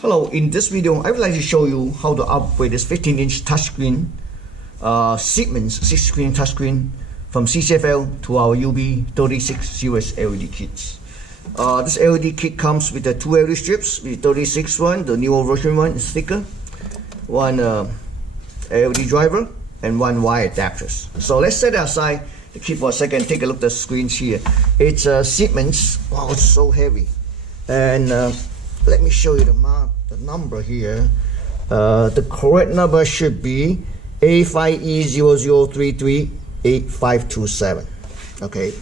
Hello, in this video I would like to show you how to upgrade this 15-inch touchscreen Siemens 6-screen touchscreen from CCFL to our UB36 series LED kits. This LED kit comes with the 2 LED strips, the 36 one, the newer version one is thicker, one LED driver, and one wire adapters. So let's set aside the kit for a second. Take a look at the screens here. It's a Siemens. Wow, it's so heavy. And let me show you the number here. The correct number should be A5E00338527. Okay,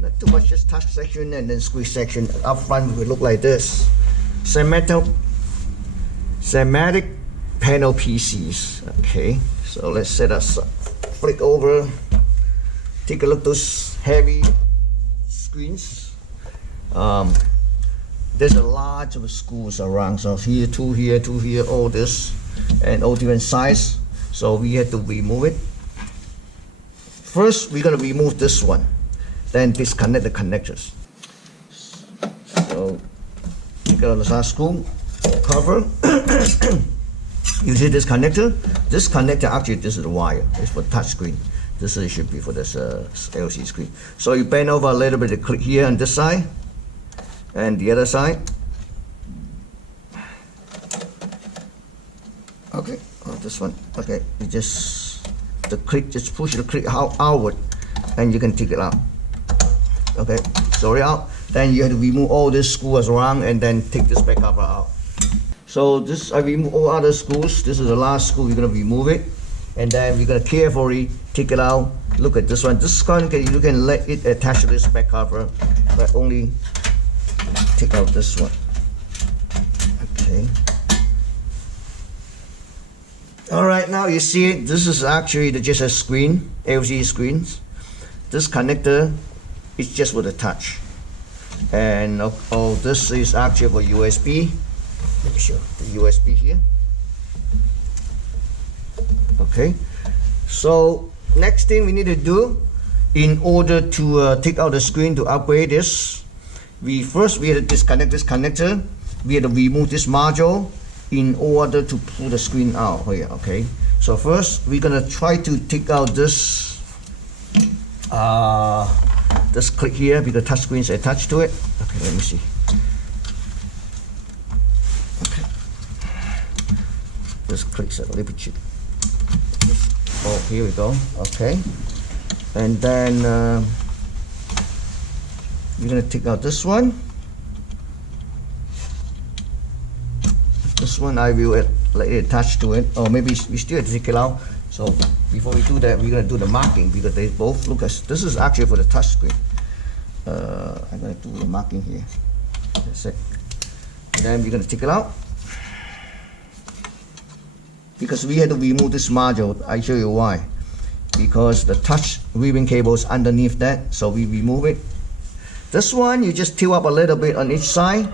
not too much, just touch section and then squeeze section. Up front will look like this. Semantic panel PCs. Okay, so let's set us up. Flick over. Take a look at those heavy screens. There's a lot of screws around, so here, two here, all this, and all different size. So we have to remove it. First, we're gonna remove this one, then disconnect the connectors. So take out the screw cover. You see this connector? This connector, actually, this is the wire. It's for touch screen. This should be for this LCD screen. So you bend over a little bit, click here on this side, and the other side. Okay, this one. Okay, you just push the click outward, and you can take it out. Okay, sorry out. Then you have to remove all these screws around, and then take this back cover out. So this, I remove all other screws. This is the last screw. You're gonna remove it, and then we're gonna carefully take it out. Look at this one. This one, you can let it attach to this back cover, but only take out this one. Okay. All right, now you see it. This is actually just a screen, LCD screens. This connector is just for the touch, and this is actually for USB. Let me show the USB here. Okay. So next thing we need to do, in order to take out the screen to upgrade this, we have to disconnect this connector. We have to remove this module in order to pull the screen out here. Okay, so first we're gonna try to take out this clip here because touch screen is attached to it. Okay, let me see. Okay, this clip's a little bit cheap. Oh, here we go. Okay, and then we're gonna take out this one. This one I will let it attach to it, or maybe we still have to take it out. So before we do that, we're gonna do the marking because they both look as. This is actually for the touch screen. I'm gonna do the marking here. That's it. And then we're gonna take it out because we had to remove this module. I show you why. Because the touch ribbon cable is underneath that, so we remove it. This one you just tilt up a little bit on each side,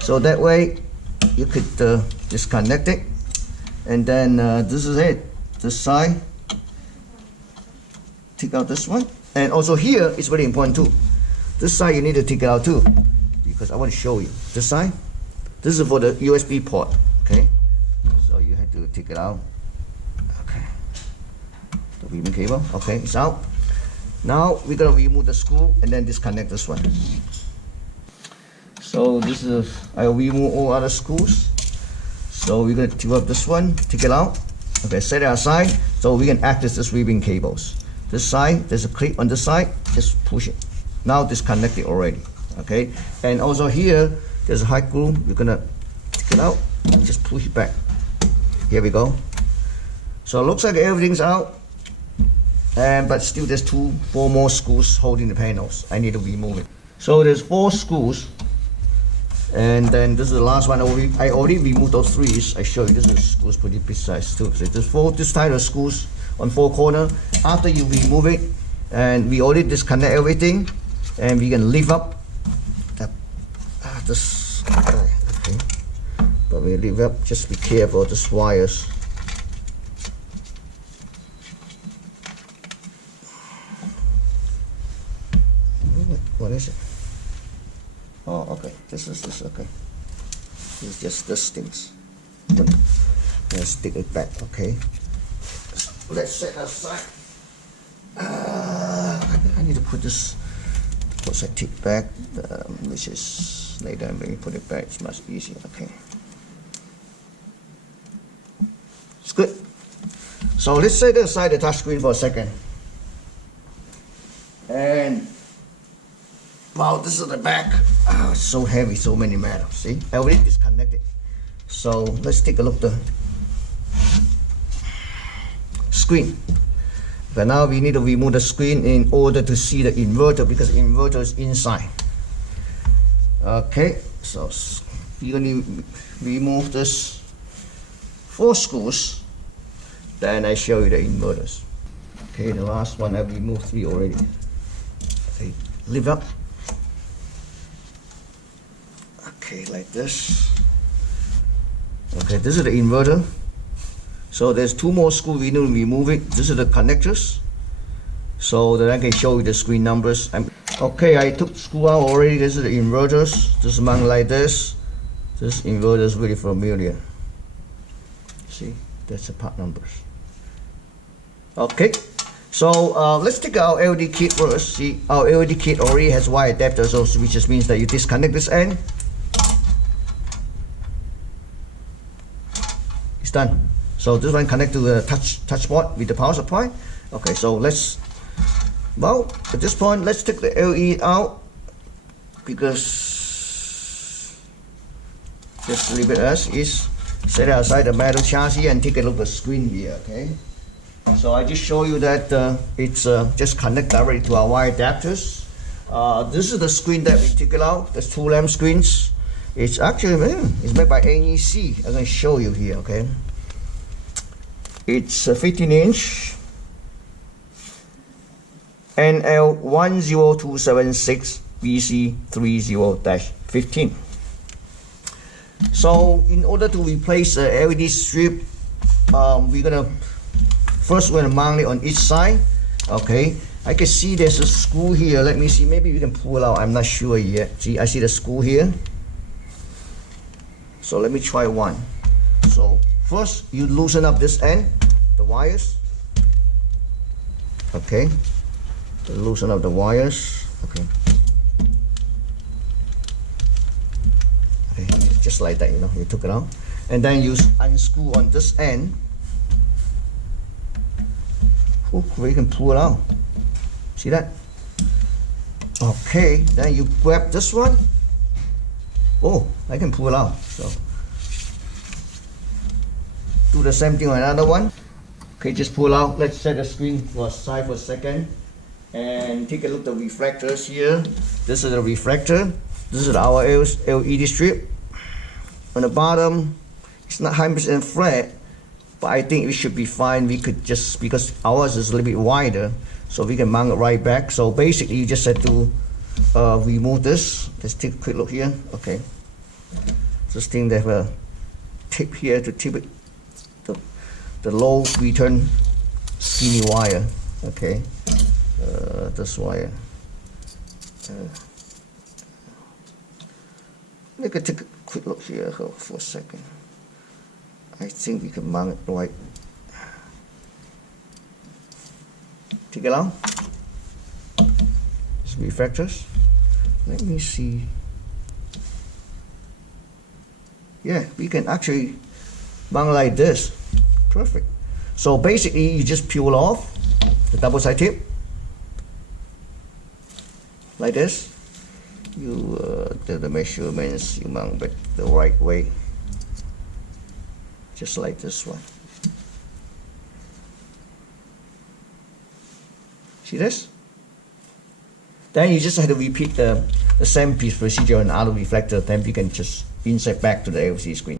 so that way you could disconnect it. And then this is it. This side, take out this one, and also here it's very important too. This side you need to take it out too, because I want to show you this side. This is for the USB port. Okay, so you have to take it out. Okay, the ribbon cable. Okay, it's out. Now we're gonna remove the screw and then disconnect this one. So this is, I'll remove all other screws. So we're gonna tilt up this one, take it out. Okay, set it aside so we can access this ribbon cables. This side, there's a clip on this side, just push it. Now disconnect it already. Okay, and also here, there's a high screw. We're gonna take it out, just push it back. Here we go. So it looks like everything's out. But still there's 4 more screws holding the panels. I need to remove it. So there's 4 screws, and then this is the last one. I already removed those 3. I show you, this is screws pretty big size too. So there's 4 this type of screws on 4 corners. After you remove it, and we already disconnect everything, and we can lift up this. Okay, but we lift up. Just be careful of these wires. What is it? Oh, okay. This is this. Okay. It's just this things. Let's stick it back, okay? So let's set aside. I need to put this, once I take back, which is later when you put it back, it's much easier, okay? It's good. So let's set aside the touch screen for a second. And wow, this is the back. Oh, it's so heavy, so many metals. See, everything is disconnected. So let's take a look at the screen. But now we need to remove the screen in order to see the inverter, because the inverter is inside. Okay, so we're going to remove this 4 screws. Then I show you the inverters. Okay, the last one I removed 3 already. Okay, lift up. Okay, like this. Okay, this is the inverter. So there's 2 more screws we need to remove it. This is the connectors. So that I can show you the screen numbers. Okay, I took screw out already. This is the inverters. Just mount like this. This inverter is really familiar. See, that's the part numbers. Okay, so let's take our LED kit first. See, our LED kit already has wire adapters, also, which just means that you disconnect this end. It's done. So this one connect to the touch port with the power supply. Okay, so let's, well, at this point, let's take the LED out, because just leave it as is. Set it aside the metal chassis and take a look at the screen here, okay? So I just show you that it's just connect directly to our wire adapters. This is the screen that we took it out. There's 2 lamp screens. It's actually it's made by NEC. I'm going to show you here, okay? It's a 15-inch NL10276 BC30-15. So in order to replace the LED strip, we're gonna mount it on each side. Okay, I can see there's a screw here. Let me see, maybe we can pull it out. I'm not sure yet. See, I see the screw here. So let me try one. So first, you loosen up this end, the wires. Okay, loosen up the wires. Okay. Okay, just like that, you know, you took it out. And then you unscrew on this end. We can pull it out. See that? Okay, then you grab this one. Oh, I can pull it out. So do the same thing on another one. Okay, just pull out. Let's set the screen aside for a second and take a look at the reflectors here. This is the reflector. This is our LED strip. On the bottom, it's not 100% flat, but I think it should be fine. We could just, because ours is a little bit wider, so we can mount it right back. So basically, you just have to remove this. Let's take a quick look here. Okay, this thing, they have a tip here to tip it, the low return skinny wire. Okay, this wire. Let me take a quick look here for a second. I think we can mount it right. Take it out. It's reflectors. Let me see. Yeah, we can actually mount like this. Perfect. So basically, you just peel off the double side tip like this. You do the measurements, you mount it the right way, just like this one. See this? Then you just have to repeat the same procedure on other reflector. Then we can just insert back to the LCD screen.